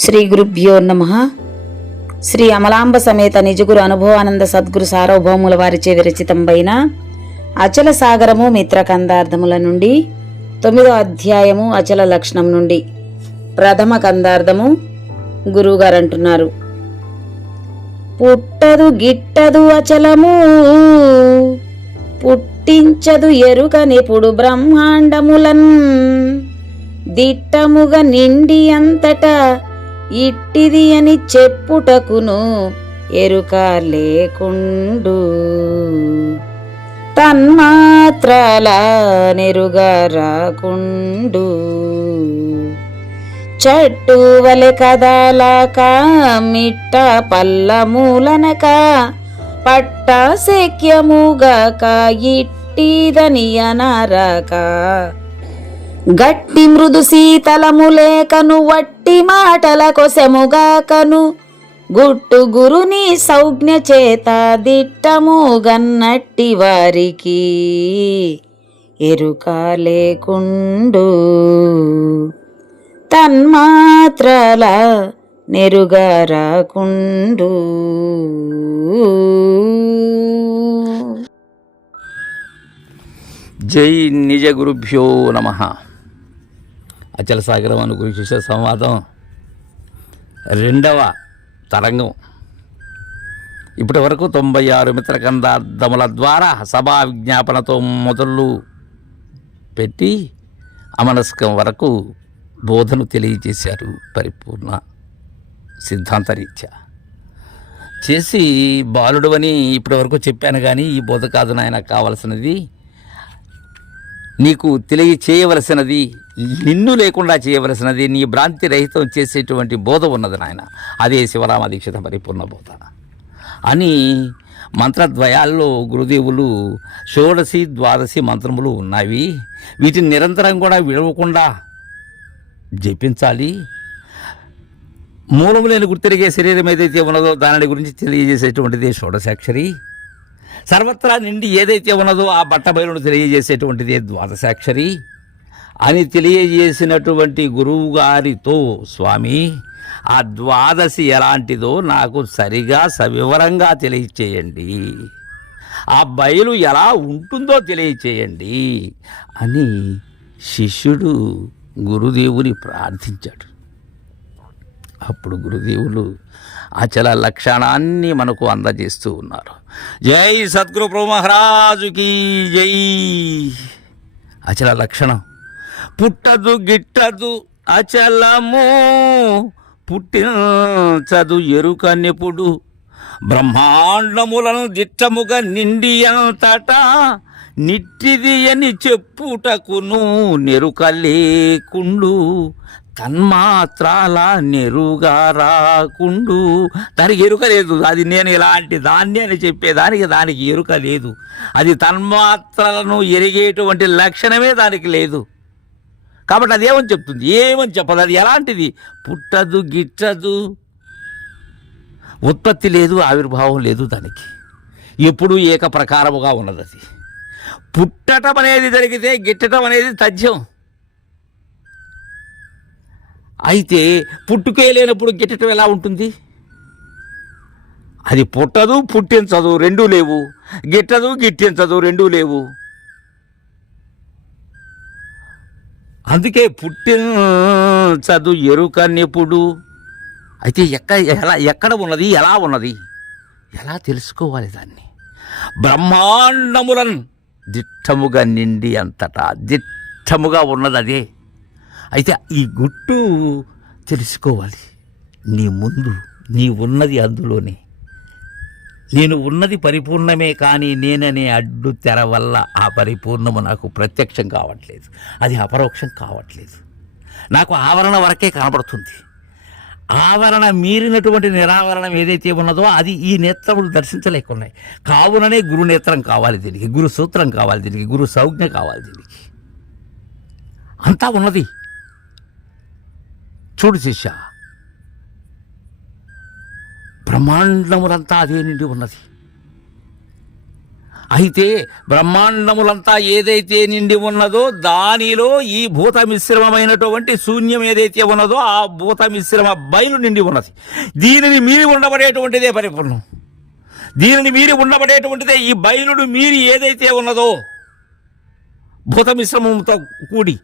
శ్రీ గురుభ్యో నమః. శ్రీ అమలాంబ సమేత నిజగురు అనుభవానంద సద్గురు సార్వభౌముల వారిచే విరచితంబైన అచల సాగరము మిత్రకందార్థముల నుండి 9వ అధ్యాయము అచల లక్షణం నుండి ప్రథమ కందార్థము. గురువుగారు అంటున్నారు: పుట్టదు గిట్టదు అచలము, పుట్టించదు ఎరుకనిపుడు బ్రహ్మాండములన్, దిట్టముగా నిండి అంతటా ఇట్టిది అని చెప్పుటకును ఎరుక లేకుండు, తన్మాత్రాల నెరుగా రాకుండు. చెట్టు వలె కదలాక మిట్ట పల్లమూలనక, పట్ట శక్యముగాక ఇట్టిదని అనరాక, గట్టి మృదు శీతలము లేకను వట్టి మాటల కొసెముగాకను, గుట్టు గురుని సౌజ్ఞ చేత దిట్టము గన్నట్టి వారికి ఎరుక లేకుండు, తన్మాత్రల నెరుగా రాకుండు. జై నిజ గురుభ్యో నమః. అచల సాగరం అను గురు శిష్య సంవాదం 2వ తరంగం. ఇప్పటి వరకు 96 మిత్రకందార్థముల ద్వారా సభా విజ్ఞాపనతో మొదలు పెట్టి అమనస్కం వరకు బోధను తెలియజేశారు. పరిపూర్ణ సిద్ధాంతరీత్యా చేసి బాలుడు అని ఇప్పటి వరకు చెప్పాను. కానీ ఈ బోధ కాదు నాయన కావలసినది, నీకు తెలియచేయవలసినది, నిన్ను లేకుండా చేయవలసినది, నీ భ్రాంతి రహితం చేసేటువంటి బోధ ఉన్నది నాయన. అదే శివరామ దీక్షిత పరిపూర్ణ బోధ అని మంత్రద్వయాల్లో గురుదేవులు 16, ద్వాదశి మంత్రములు ఉన్నవి. వీటిని నిరంతరం కూడా విడవకుండా జపించాలి. మూలము లేని గుర్తిరిగే శరీరం ఏదైతే ఉన్నదో దాని గురించి తెలియజేసేటువంటిది షోడశాక్షరి. సర్వత్రా నిండి ఏదైతే ఉన్నదో ఆ బట్టబయలును తెలియజేసేటువంటిది ద్వాదశాక్షరి అని తెలియజేసినటువంటి గురువు గారితో, స్వామి ఆ ద్వాదశి ఎలాంటిదో నాకు సరిగా సవివరంగా తెలియచేయండి, ఆ బయలు ఎలా ఉంటుందో తెలియచేయండి అని శిష్యుడు గురుదేవుని ప్రార్థించాడు. అప్పుడు గురుదేవులు అచల లక్షణాన్ని మనకు అందజేస్తూ ఉన్నారు. జై సద్గురు ప్రభు మహారాజుకి జై. అచల లక్షణం: పుట్టదు గిట్టదు అచలము, పుట్టించదు ఎరుకనెప్పుడు బ్రహ్మాండములను దిట్టముగా నిండి అంతటా నిట్టిది అని చెప్పుటకును నెరుక లేకుండు, తన్మాత్రాల నెరుగా రాకుండు. దానికి ఎరుక లేదు. అది నేను ఇలాంటి దాన్ని అని చెప్పేదానికి దానికి ఎరుక లేదు. అది తన్మాత్రలను ఎరిగేటువంటి లక్షణమే దానికి లేదు. కాబట్టి అది ఏమని చెప్తుంది? ఏమని చెప్పదు. అది ఎలాంటిది? పుట్టదు గిట్టదు, ఉత్పత్తి లేదు, ఆవిర్భావం లేదు. దానికి ఎప్పుడూ ఏకప్రకారముగా ఉన్నది. అది పుట్టడం అనేది జరిగితే గిట్టడం అనేది తథ్యం. అయితే పుట్టుకే లేనప్పుడు గిట్టడం ఎలా ఉంటుంది? అది పుట్టదు, పుట్టించదు, రెండూ లేవు. గిట్టదు, గిట్టించదు, రెండూ లేవు. అందుకే పుట్టించదు ఎరుకనెప్పుడు. అయితే ఎక్కడ ఉన్నది, ఎలా ఉన్నది, ఎలా తెలుసుకోవాలి దాన్ని? బ్రహ్మాండములను దిట్టముగా నిండి అంతటా దిట్టముగా ఉన్నది అదే. అయితే ఈ గుట్టు తెలుసుకోవాలి. నీ ముందు నీ ఉన్నది అందులోనే. నేను ఉన్నది పరిపూర్ణమే, కానీ నేననే అడ్డు తెర వల్ల ఆ పరిపూర్ణము నాకు ప్రత్యక్షం కావట్లేదు, అది అపరోక్షం కావట్లేదు. నాకు ఆవరణ వరకే కనబడుతుంది. ఆవరణ మీరినటువంటి నిరావరణం ఏదైతే ఉన్నదో అది ఈ నేత్రములు దర్శించలేకున్నాయి. కావుననే గురు నేత్రం కావాలి దీనికి, గురు సూత్రం కావాలి దీనికి, గురు సంజ్ఞ కావాలి దీనికి. అంతా ఉన్నది. చూడు శిష్య, బ్రహ్మాండములంతా అదే నిండి ఉన్నది. అయితే బ్రహ్మాండములంతా ఏదైతే నిండి ఉన్నదో దానిలో ఈ భూత మిశ్రమమైనటువంటి శూన్యం ఏదైతే ఉన్నదో ఆ భూత మిశ్రమ బయలు నిండి ఉన్నది. దీనిని మీరి ఉండబడేటువంటిదే పరిపూర్ణం. దీనిని మీరి ఉండబడేటువంటిదే ఈ బయలును మీరి ఏదైతే ఉన్నదో భూత మిశ్రమంతో కూడి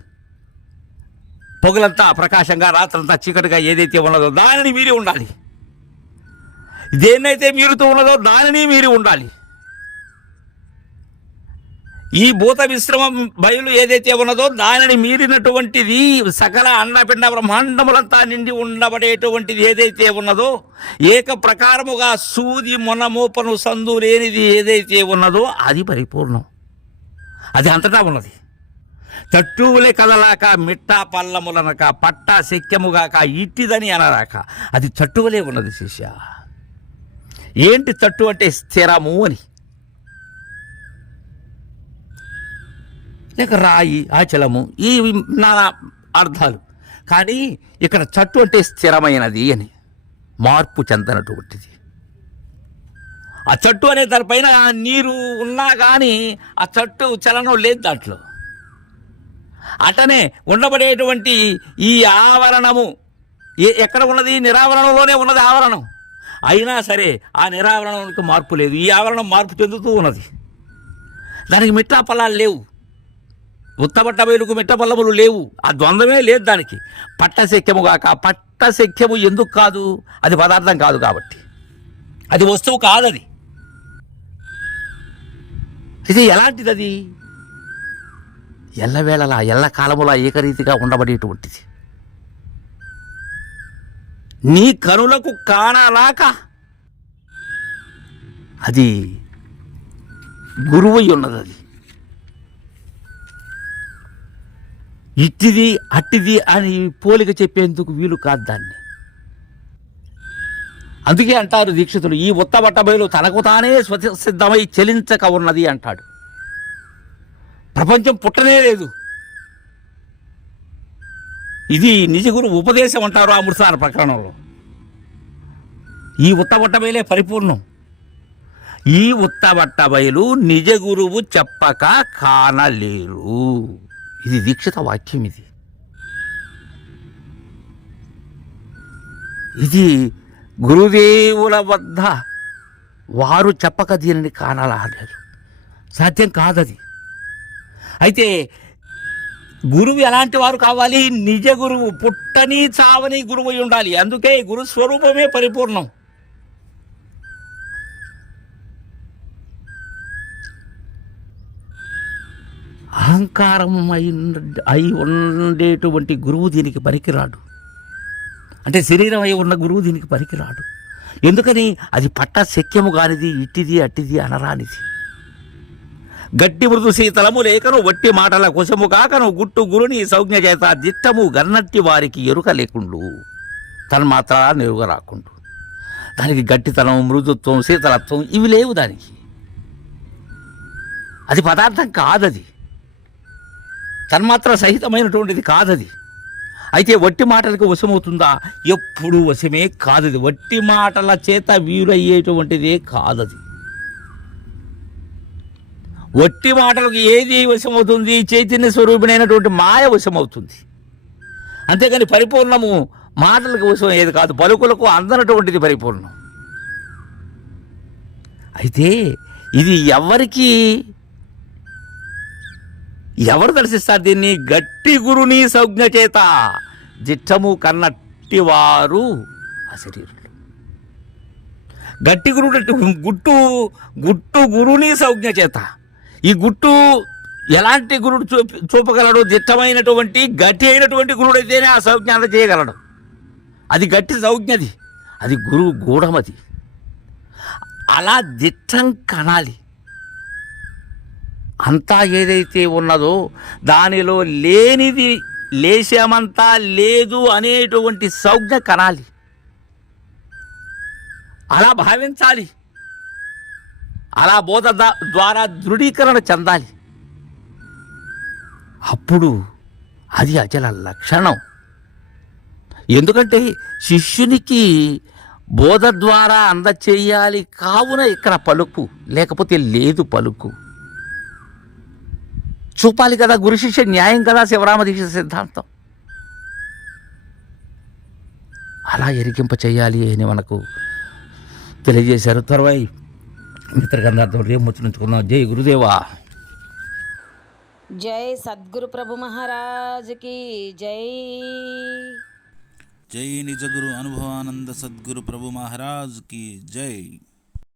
పొగలంతా ప్రకాశంగా రాత్రంతా చీకటిగా ఏదైతే ఉన్నదో దానిని మీరి ఉండాలి. దేన్నైతే మీరుతూ ఉన్నదో దానిని మీరి ఉండాలి. ఈ భూత విశ్రమం బయలు ఏదైతే ఉన్నదో దానిని మీరినటువంటిది సకల అండపిండ బ్రహ్మాండములంతా నిండి ఉండబడేటువంటిది ఏదైతే ఉన్నదో ఏక ప్రకారముగా సూది మొనమోపను సందు లేనిది ఏదైతే ఉన్నదో అది పరిపూర్ణం. అది అంతటా ఉన్నది. తట్టువులే కదలాక మిట్టా పల్లములనక పట్టా శక్యముగాక ఇట్టిదని అనరాక అది తట్టువలే ఉన్నది శిష్య. ఏంటి తట్టు అంటే స్థిరము అని, లేక రాయి ఆచలము, ఈ నానా అర్థాలు. కానీ ఇక్కడ చట్టు అంటే స్థిరమైనది అని, మార్పు చెందనటువంటిది. ఆ చట్టు అనే దానిపైన నీరు ఉన్నా కానీ ఆ చట్టు చలనం లేదు దాంట్లో. అటనే ఉండబడేటువంటి ఈ ఆవరణము ఎక్కడ ఉన్నది? నిరావరణంలోనే ఉన్నది ఆవరణం. అయినా సరే ఆ నిరావరణానికి మార్పు లేదు. ఈ ఆవరణం మార్పు చెందుతూ ఉన్నది. దానికి మిట్టా పల్లాలు లేవు. ఉత్తబట్ట బయలుకు మిట్టపల్లములు లేవు. ఆ ద్వంద్వమే లేదు దానికి. పట్టశక్యము కాక, పట్టశక్యము ఎందుకు కాదు? అది పదార్థం కాదు కాబట్టి, అది వస్తువు కాదది. ఇది ఎలాంటిది? అది ఎల్లవేళలా ఎల్లకాలములా ఏకరీతిగా ఉండబడేటువంటిది. నీ కనులకు కానలాక అది గురువై ఉన్నది. అది ఇట్టిది అట్టిది అని పోలిక చెప్పేందుకు వీలు కాదు దాన్ని. అందుకే అంటారు దీక్షితులు, ఈ ఉత్తబట్ట బయలు తనకు తానే స్వసిద్ధమై చెలించక ఉన్నది అంటాడు. ప్రపంచం పుట్టనే లేదు. ఇది నిజగురు ఉపదేశం అంటారు ఆ అమృతసార ప్రకరణంలో. ఈ ఉత్తబట్ట బయలే పరిపూర్ణం. ఈ ఉత్తబట్ట బయలు నిజ గురువు చెప్పక కానలేరు. ఇది దీక్షిత వాక్యం. ఇది గురుదేవుల వద్ద వారు చెప్పక దీనిని కానలాలేరు. సాధ్యం కాదది. అయితే గురువు ఎలాంటి వారు కావాలి? నిజ గురువు, పుట్టని చావని గురువు అయి ఉండాలి. అందుకే గురు స్వరూపమే పరిపూర్ణం. అహంకారం అయి ఉండేటువంటి గురువు దీనికి పనికిరాడు. అంటే శరీరం అయి ఉన్న గురువు దీనికి పనికిరాడు. ఎందుకని? అది పట్ట శక్యము కానిది, ఇట్టిది అట్టిది అనరానిది. గట్టి మృదు శీతలము లేకను వట్టి మాటల కుశము కాకను గుట్టు గురుని సౌజ్ఞ చేత దిట్టము గన్నట్టి వారికి ఎరుక లేకుండు తన్మాత్ర నెరుగ రాకుండు. దానికి గట్టితనం, మృదుత్వం, శీతలత్వం ఇవి లేవు దానికి. అది పదార్థం కాదది. తన్మాత్ర సహితమైనటువంటిది కాదది. అయితే వట్టి మాటలకు వశమవుతుందా? ఎప్పుడు వశమే కాదది. వట్టి మాటల చేత వీలయ్యేటువంటిదే కాదది. వట్టి మాటలకు ఏది వశమవుతుంది? చైతన్య స్వరూపిణైనటువంటి మాయ వశమవుతుంది. అంతేగాని పరిపూర్ణము మాటలకు వశం ఏది కాదు. పలుకులకు అందనటువంటిది పరిపూర్ణం. అయితే ఇది ఎవరు దర్శిస్తారు దీన్ని? గట్టి గురుని సౌజ్ఞ చేత దిట్టము కన్నట్టి వారు అశరీరులు. గట్టి గురుడు గుట్టు గురుని సౌజ్ఞ చేత. ఈ గుట్టు ఎలాంటి గురుడు చూపగలడు? దిట్టమైనటువంటి గట్టి అయినటువంటి గురుడైతేనే ఆ సౌజ్ఞ అంత చేయగలడు. అది గట్టి సౌజ్ఞది. అది గురువు గూఢమది. అలా దిట్టం కనాలి. అంతా ఏదైతే ఉన్నదో దానిలో లేనిది లేశమంతా లేదు అనేటువంటి సౌజ్ఞ కనాలి. అలా భావించాలి. అలా బోధ ద్వారా దృఢీకరణ చెందాలి. అప్పుడు అది అచల లక్షణం. ఎందుకంటే శిష్యునికి బోధ ద్వారా అందచేయాలి. కావున ఇక్కడ పలుకు, లేకపోతే లేదు పలుకు. చూపాలి కదా గురు శిష్య న్యాయం కదా శివరామ దీక్ష సిద్ధాంతం. అలా ఎరిగింప చేయాలి అని మనకు తెలియజేశారు. తర్వాయి మిత్రకందార్థం రేపు ముచ్చరించుకుందాం. జై గురుదేవా. జై సద్గురు ప్రభు మహారాజ్కి జై. జై నిజ గురు అనుభవానంద సద్గురు ప్రభు మహారాజ్ की जय.